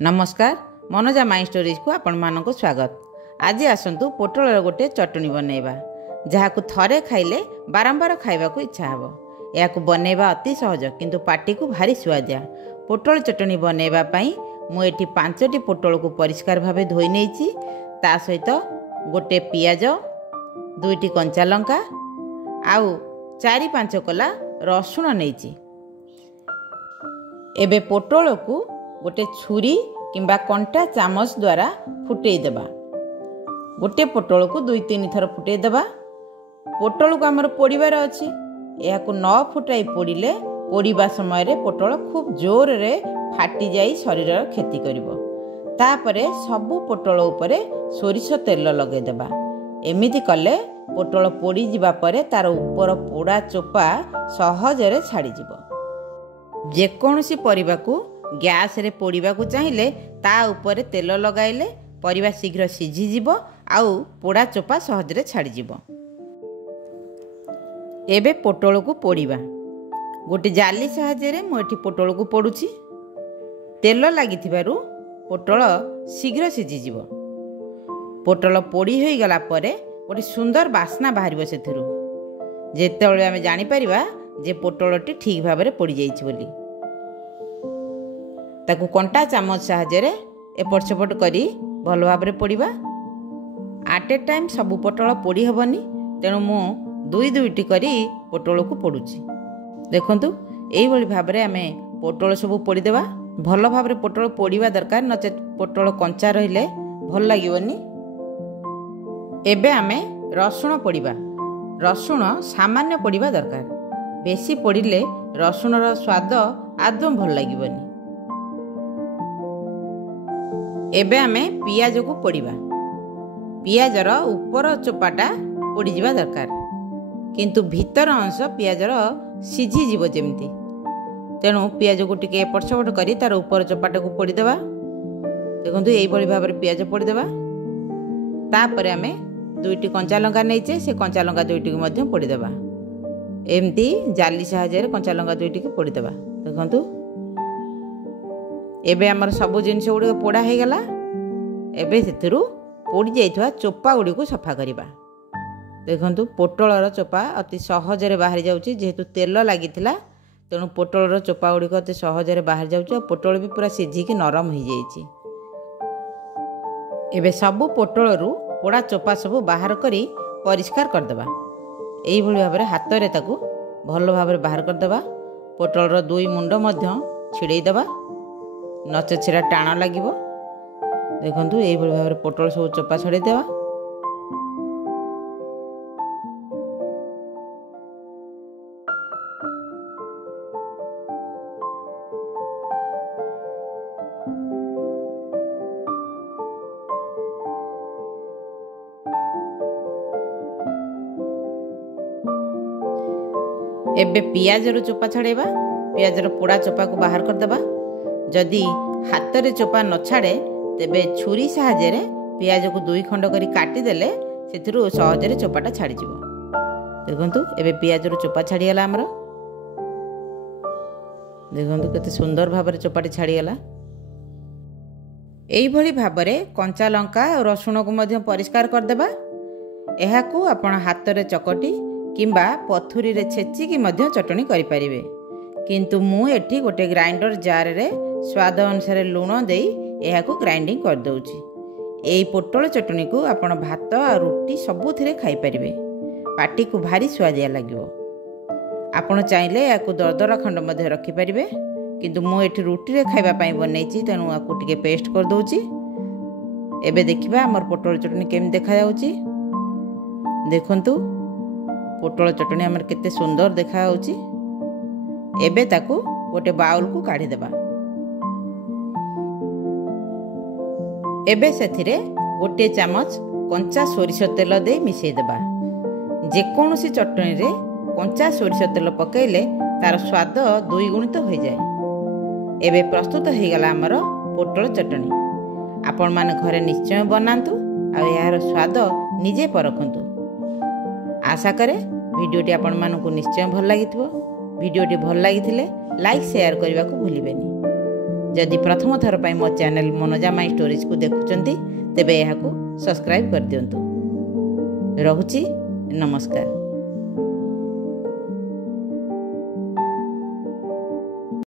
नमस्कार Manoja my stories को आपण मानक स्वागत। आज आसतु पोटल गोटे चटनी बनैबा जहाँ को थरे खाइले बारंबार खाइबा को इच्छा हबो। या बनैबा अति सहज किंतु पाटी को भारी सुआदिया। पोटल चटनी बनैबा पई मु एठी 5टी पोटल को परिष्कार भावे धोई नेछि। ता सहित गोटे पियाज 2टी कंचा लंका आउ 4-5 कला रसुण नेछि। एबे पोटल को गोटे छुरी किंबा कंटा चामच द्वारा फुटई देबा। गोटे पोटल को 2-3 थर फुटई देबा। पोटल को आमर पोड़ीबार अछि। या को न फुटाई पोड़िले पोड़ीबा समय रे पोटल खूब जोर रे फाटी जाई शरीर क्षति करिवो। तापरे सबु पोटल उपरे सोरिष तेल लगे देबा। एमिति कले पोटल पोड़ी जिबा परे तार ऊपर पोड़ा चोपा सहज रे छाड़ी जिवो। जेकोसी परिबा को गैस रे पोड़ीबा को चाहिए ता ऊपर तेल लगाइले परिबा शीघ्र सिझी जिवो आउ पोड़ा चोपा सहज रे छाड़ी जिवो। एबे पोटल को पोड़ीबा। गोटे जाली सहायता रे मु एठी पोटल को पोड़ुची। तेल लागिथिबारु पोटल शीघ्र सिझी जिवो। पोटल पोड़ी होई गला परे गोटे सुंदर बास्ना बाहरिबो सेथिरु। जेतेबेले आमे जानि परिबा जे पोटलटी ठीक भाव में पोड़ी जाइछि बोली। ताकू कंटा चामच साहाय्य रे एपट सेपट करी भल भाव में पोड़ीबा। आट ए टाइम सबु पोटल पोड़ी हेबनी तेणु मु 2-2टी करी पोटल को पोड़ुची। देखंतु एई भली भाव में आमे पोटल सबु पोड़ी देबा। भल भाव में पोटल पोड़ीबा दरकार नचे पोटल कंचा रहिले भल लागिवनी। एबे आमे रसुण पोड़ीबा। रसुण सामान्य पोड़ीबा दरकार। बेसी पोड़िले रसुणर स्वाद आदम भल लागिवनी। एबे आमे पियाज को पोड़ीबा। पियाजर ऊपर चोपाटा पोड़ी जिबा दरकार किंतु भीतर अंश पियाजर सिझी जिवो जेमती। तेणु पियाज को टिके एपट सेपट करी तार ऊपर चोपाटा को पोड़ी देबा। देखंतु एई भली भाव में पियाज पोड़ी देबा। तापरे आमे 2टी कंचा लंका नेइचे से कंचा लंका 2टी को मध्य पोड़ी देबा। एमती जाली सहायता रे कंचा लंका 2टी को पोड़ी देबा। देखंतु एबे हमर सब जिनिस गुडी पोड़ा हे गला। एबे सेथिरु पोड़ी जाइथवा चोपा गुडी को सफा करिबा। देखंतु पोटलर चोपा अति सहज रे बाहर जाउची। जेहेतु तेल लागिथिला तेणु पोटलर चोपा गुडी को अति सहज रे बाहर जाउची। पोटल भी पूरा सिझी की नरम हो जाइची। एबे सब पोटल रु पोड़ा चोपा सब बाहर करी परिष्कार कर देबा। एई भली भाबरे हाथ रे ताकू भल भाबरे बाहर कर देबा। पोटलर 2 मुंड मध्य छिड़ेई देबा नचे छिड़ा टाण लागिवो। देखंतु एई भली भाबरे पोटल सब चोपा छड़ेई देबा। एबे पियाज रो चोपा छड़ेबा। पियाज रो पोड़ा चोपा को बाहर कर देबा। जदि हाथ रे चोपा न छाड़े तेबे छुरी सहायता रे पियाज को 2 खंड करी काटी देले सेथिरु सहज रे चोपाटा छाड़ी जिवो। देखंतु एबे पियाज रो चोपा छाड़ी गला हमरो। देखंतु केते सुंदर भाव रे चोपाटी छाड़ी गला। एई भली भाव रे कंचा लंका और रसुण को मध्य परिष्कार कर देबा। एहा को आपण हाथ रे चकटी किंबा पथुरी रे छेची की मध्य चटनी करि परिबे। किंतु मु एठी गोटे ग्राइंडर जार रे स्वाद अनुसार लूण देई एहा को ग्राइंडिंग कर दउची। एई पोटल चटनी को आपण भात आ रोटी सबुथिरे खाई परिबे। पाटी को भारी स्वादिया लागिवो। आपण चाहिले या को दरदरा खंड मध्य रखि परिबे किंतु मु एठी रोटी रे खाइबा पई बनैची तेनु आ को टिके पेस्ट कर दउची। एबे देखिबा हमर पोटल चटनी केम देखा जाउची। देखंतु पोटल चटनी हमर केते सुंदर देखा जाउची। एबे ताकू गोटे बाउल को काढ़ी देबा। एबे सेथिरे गोटे चामच कंचा सोरिष तेल दे मिसई देबा। जे कोनोसी चटनी रे कंचा सोरिष तेल पकेइले तार स्वाद 2 गुणित हो जाए। एबे प्रस्तुत हो गला हमर पोटल चटनी। आपण माने घरे निश्चय बनांतु आ यार स्वाद निजे परखंतु। आशा करे वीडियोटी आपण मानकु निश्चय भल लागिथिबो। वीडियोटी भल लागिथिले लाइक शेयर करने को भूलिबेनी। जदि प्रथम थर पर मो चैनल मनोजा माई स्टोरीज को देखुंट तेबे यह सब्सक्राइब कर दिंतु। रहुची नमस्कार।